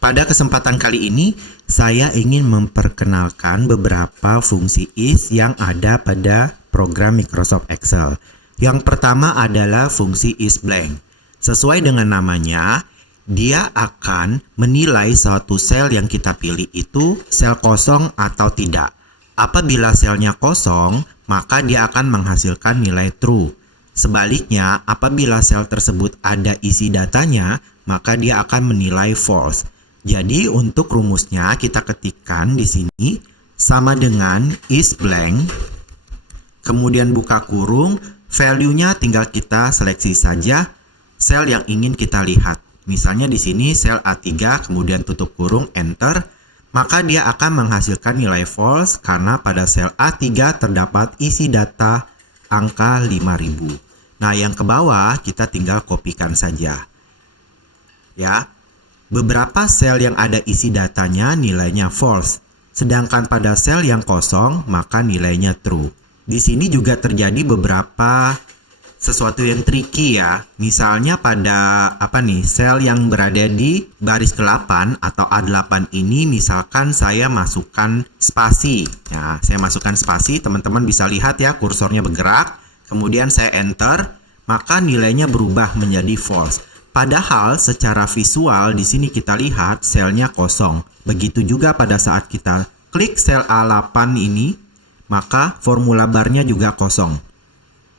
Pada kesempatan kali ini, saya ingin memperkenalkan beberapa fungsi is yang ada pada program Microsoft Excel. Yang pertama adalah fungsi isBlank. Sesuai dengan namanya, dia akan menilai suatu sel yang kita pilih itu sel kosong atau tidak. Apabila selnya kosong, maka dia akan menghasilkan nilai true. Sebaliknya, apabila sel tersebut ada isi datanya, maka dia akan menilai false. Jadi untuk rumusnya kita ketikkan di sini sama dengan isBlank, kemudian buka kurung, value-nya tinggal kita seleksi saja sel yang ingin kita lihat. Misalnya di sini sel A3, kemudian tutup kurung, enter, maka dia akan menghasilkan nilai false karena pada sel A3 terdapat isi data angka 5000. Nah, yang ke bawah kita tinggal kopikan saja. Ya. Beberapa sel yang ada isi datanya nilainya false, sedangkan pada sel yang kosong maka nilainya true. Di sini juga terjadi beberapa sesuatu yang tricky ya. Misalnya pada sel yang berada di baris ke-8 atau A8 ini, misalkan saya masukkan spasi. Ya, saya masukkan spasi, teman-teman bisa lihat ya kursornya bergerak, kemudian saya enter, maka nilainya berubah menjadi false. Padahal secara visual di sini kita lihat selnya kosong. Begitu juga pada saat kita klik sel A8 ini, maka formula barnya juga kosong.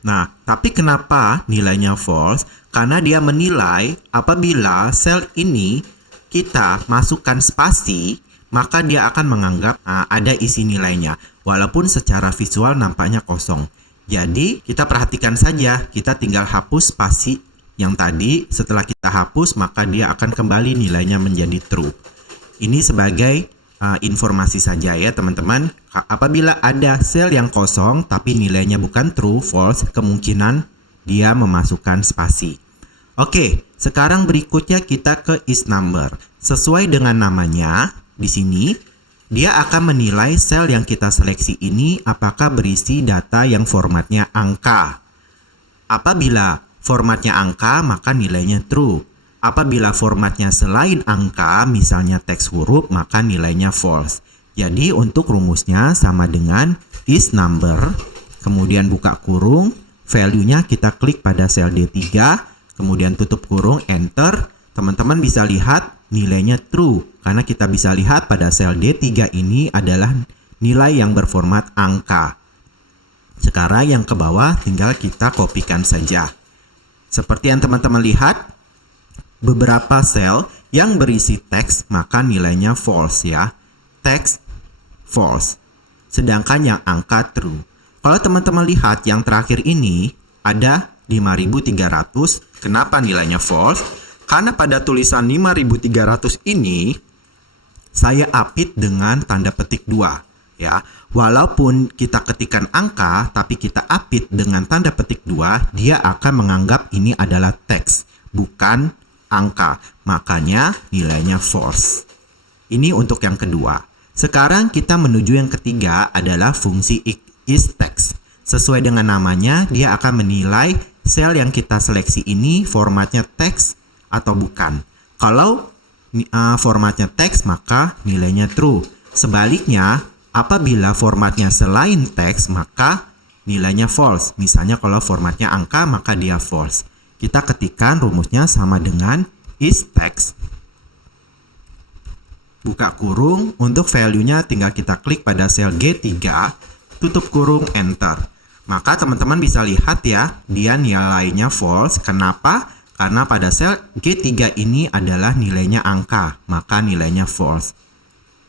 Nah, tapi kenapa nilainya false? Karena dia menilai apabila sel ini kita masukkan spasi, maka dia akan menganggap ada isi nilainya, walaupun secara visual nampaknya kosong. Jadi kita perhatikan saja, kita tinggal hapus spasi yang tadi. Setelah kita hapus, maka dia akan kembali nilainya menjadi true. Ini sebagai informasi saja ya teman-teman. Apabila ada sel yang kosong tapi nilainya bukan true, false, kemungkinan dia memasukkan spasi. Oke, sekarang berikutnya kita ke isNumber. Sesuai dengan namanya, di sini dia akan menilai sel yang kita seleksi ini apakah berisi data yang formatnya angka. Apabila formatnya angka, maka nilainya true. Apabila formatnya selain angka, misalnya teks huruf, maka nilainya false. Jadi untuk rumusnya sama dengan isNumber, kemudian buka kurung, value-nya kita klik pada sel D3, kemudian tutup kurung, enter. Teman-teman bisa lihat nilainya true, karena kita bisa lihat pada sel D3 ini adalah nilai yang berformat angka. Sekarang yang ke bawah tinggal kita kopikan saja. Seperti yang teman-teman lihat, beberapa sel yang berisi teks maka nilainya false ya. Teks false. Sedangkan yang angka true. Kalau teman-teman lihat yang terakhir ini ada 5300. Kenapa nilainya false? Karena pada tulisan 5300 ini saya apit dengan tanda petik 2. Ya, walaupun kita ketikkan angka, tapi kita apit dengan tanda petik 2, dia akan menganggap ini adalah teks, bukan angka. Makanya nilainya false. Ini untuk yang kedua. Sekarang kita menuju yang ketiga adalah fungsi isText. Sesuai dengan namanya, dia akan menilai sel yang kita seleksi ini formatnya teks atau bukan. Kalau formatnya teks, maka nilainya true. Sebaliknya, apabila formatnya selain teks, maka nilainya false. Misalnya kalau formatnya angka, maka dia false. Kita ketikkan rumusnya sama dengan isText. Buka kurung, untuk value-nya tinggal kita klik pada sel G3, tutup kurung, enter. Maka teman-teman bisa lihat ya, dia nilainya false. Kenapa? Karena pada sel G3 ini adalah nilainya angka, maka nilainya false.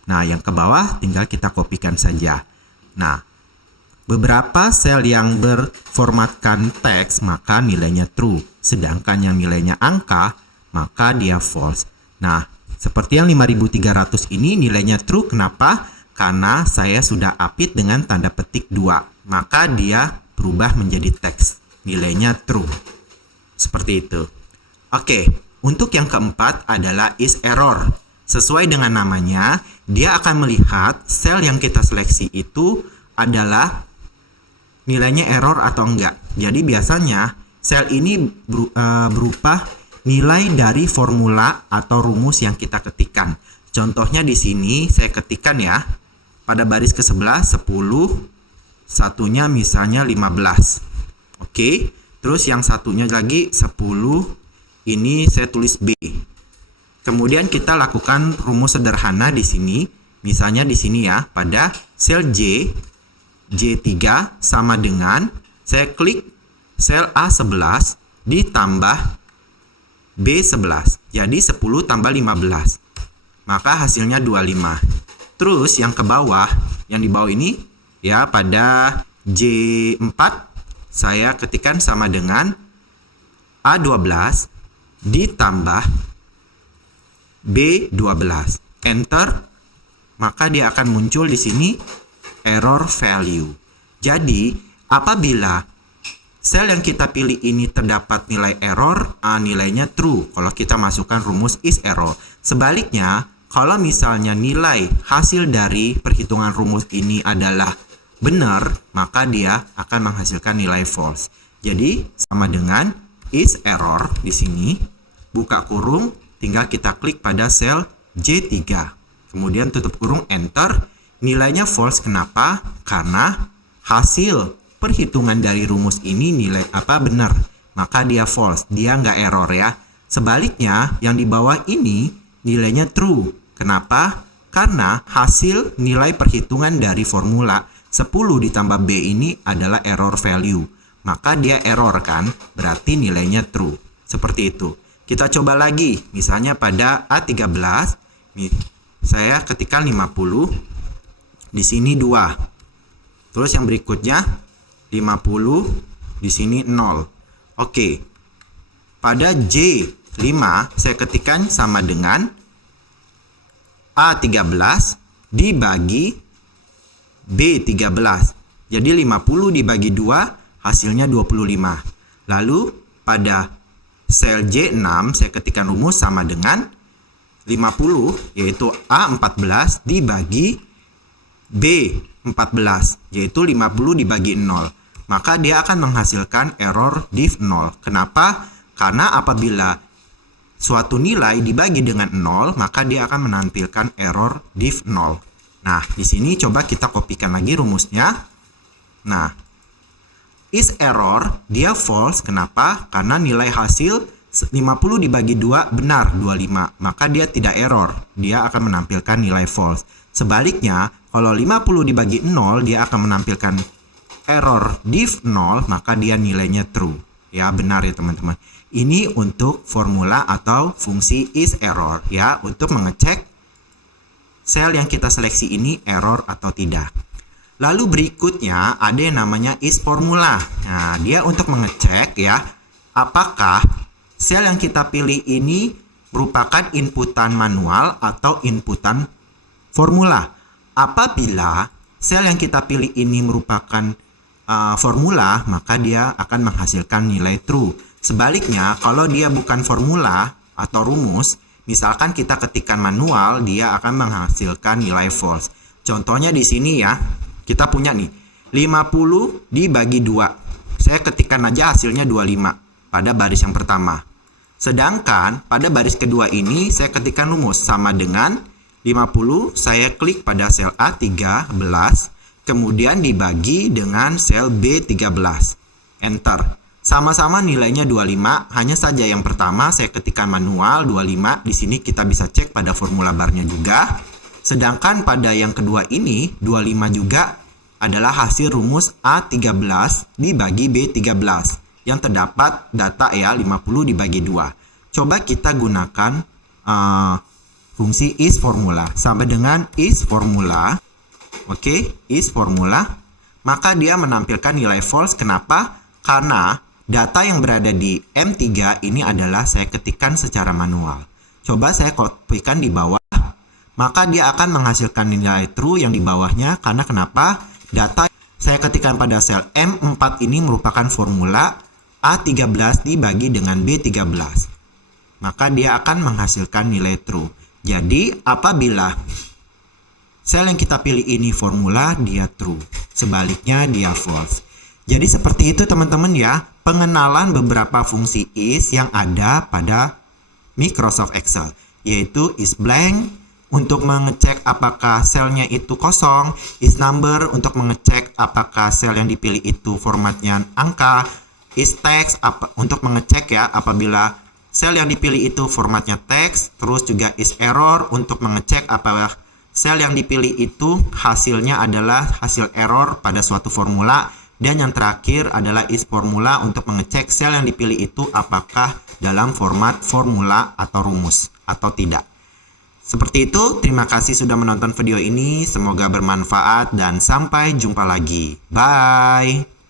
Nah, yang ke bawah tinggal kita kopikan saja. Nah, beberapa sel yang berformatkan teks maka nilainya true. Sedangkan yang nilainya angka maka dia false. Nah, seperti yang 5300 ini nilainya true. Kenapa? Karena saya sudah apit dengan tanda petik 2. Maka dia berubah menjadi teks. Nilainya true. Seperti itu. Oke, untuk yang keempat adalah isError. Sesuai dengan namanya, dia akan melihat sel yang kita seleksi itu adalah nilainya error atau enggak. Jadi biasanya sel ini berupa nilai dari formula atau rumus yang kita ketikkan. Contohnya di sini saya ketikkan ya. Pada baris ke-11 10, satunya misalnya 15. Oke. Terus yang satunya lagi 10, ini saya tulis B. Kemudian kita lakukan rumus sederhana di sini. Misalnya di sini ya, pada sel J3 sama dengan saya klik sel A11 ditambah B11. Jadi 10 tambah 15. Maka hasilnya 25. Terus yang ke bawah, yang di bawah ini ya, pada J4 saya ketikkan sama dengan A12 ditambah B12. Enter. Maka dia akan muncul di sini error value. Jadi, apabila sel yang kita pilih ini terdapat nilai error, nilainya true kalau kita masukkan rumus is error. Sebaliknya, kalau misalnya nilai hasil dari perhitungan rumus ini adalah benar, maka dia akan menghasilkan nilai false. Jadi, sama dengan is error di sini, buka kurung, tinggal kita klik pada sel J3. Kemudian tutup kurung, enter. Nilainya false. Kenapa? Karena hasil perhitungan dari rumus ini nilai benar, maka dia false, dia nggak error ya. Sebaliknya, yang di bawah ini nilainya true. Kenapa? Karena hasil nilai perhitungan dari formula 10 ditambah B ini adalah error value. Maka dia error kan, berarti nilainya true. Seperti itu. Kita coba lagi, misalnya pada A13, saya ketikkan 50, di sini 2. Terus yang berikutnya 50, di sini 0. Oke. Pada J5 saya ketikkan sama dengan A13 dibagi B13. Jadi 50 dibagi 2 hasilnya 25. Lalu pada sel J6 saya ketikkan rumus sama dengan 50, yaitu A14 dibagi B14, yaitu 50 dibagi 0. Maka dia akan menghasilkan error div 0. Kenapa? Karena apabila suatu nilai dibagi dengan 0, maka dia akan menampilkan error div 0. Nah, di sini coba kita kopikan lagi rumusnya. Nah, is error, dia false. Kenapa? Karena nilai hasil 50 dibagi 2 benar 25, maka dia tidak error, dia akan menampilkan nilai false. Sebaliknya, kalau 50 dibagi 0 dia akan menampilkan error div 0, maka dia nilainya true. Ya, benar ya teman-teman. Ini untuk formula atau fungsi is error ya, untuk mengecek sel yang kita seleksi ini error atau tidak. Lalu berikutnya ada yang namanya is formula. Nah, dia untuk mengecek ya, apakah sel yang kita pilih ini merupakan inputan manual atau inputan formula. Apabila sel yang kita pilih ini merupakan formula, maka dia akan menghasilkan nilai true. Sebaliknya, kalau dia bukan formula atau rumus, misalkan kita ketikkan manual, dia akan menghasilkan nilai false. Contohnya di sini ya, kita punya nih 50 dibagi 2. Saya ketikkan aja hasilnya 25 pada baris yang pertama. Sedangkan pada baris kedua ini saya ketikkan rumus sama dengan 50, saya klik pada sel A13, kemudian dibagi dengan sel B13. Enter. Sama-sama nilainya 25, hanya saja yang pertama saya ketikkan manual 25, di sini kita bisa cek pada formula barnya juga. Sedangkan pada yang kedua ini 25 juga adalah hasil rumus A13 dibagi B13. Yang terdapat data ya 50 dibagi 2. Coba kita gunakan fungsi is formula sampai dengan is formula. Oke, is formula, maka dia menampilkan nilai false. Kenapa? Karena data yang berada di M3 ini adalah saya ketikkan secara manual. Coba saya kopikan di bawah, maka dia akan menghasilkan nilai true yang di bawahnya. Karena kenapa? Data saya ketikkan pada sel M4 ini merupakan formula A13 dibagi dengan B13. Maka dia akan menghasilkan nilai true. Jadi apabila sel yang kita pilih ini formula, dia true. Sebaliknya dia false. Jadi seperti itu teman-teman ya, pengenalan beberapa fungsi is yang ada pada Microsoft Excel, yaitu is blank, untuk mengecek apakah selnya itu kosong, is number untuk mengecek apakah sel yang dipilih itu formatnya angka, is text untuk mengecek ya apabila sel yang dipilih itu formatnya teks, terus juga is error untuk mengecek apakah sel yang dipilih itu hasilnya adalah hasil error pada suatu formula, dan yang terakhir adalah is formula untuk mengecek sel yang dipilih itu apakah dalam format formula atau rumus atau tidak. Seperti itu, terima kasih sudah menonton video ini, semoga bermanfaat dan sampai jumpa lagi. Bye!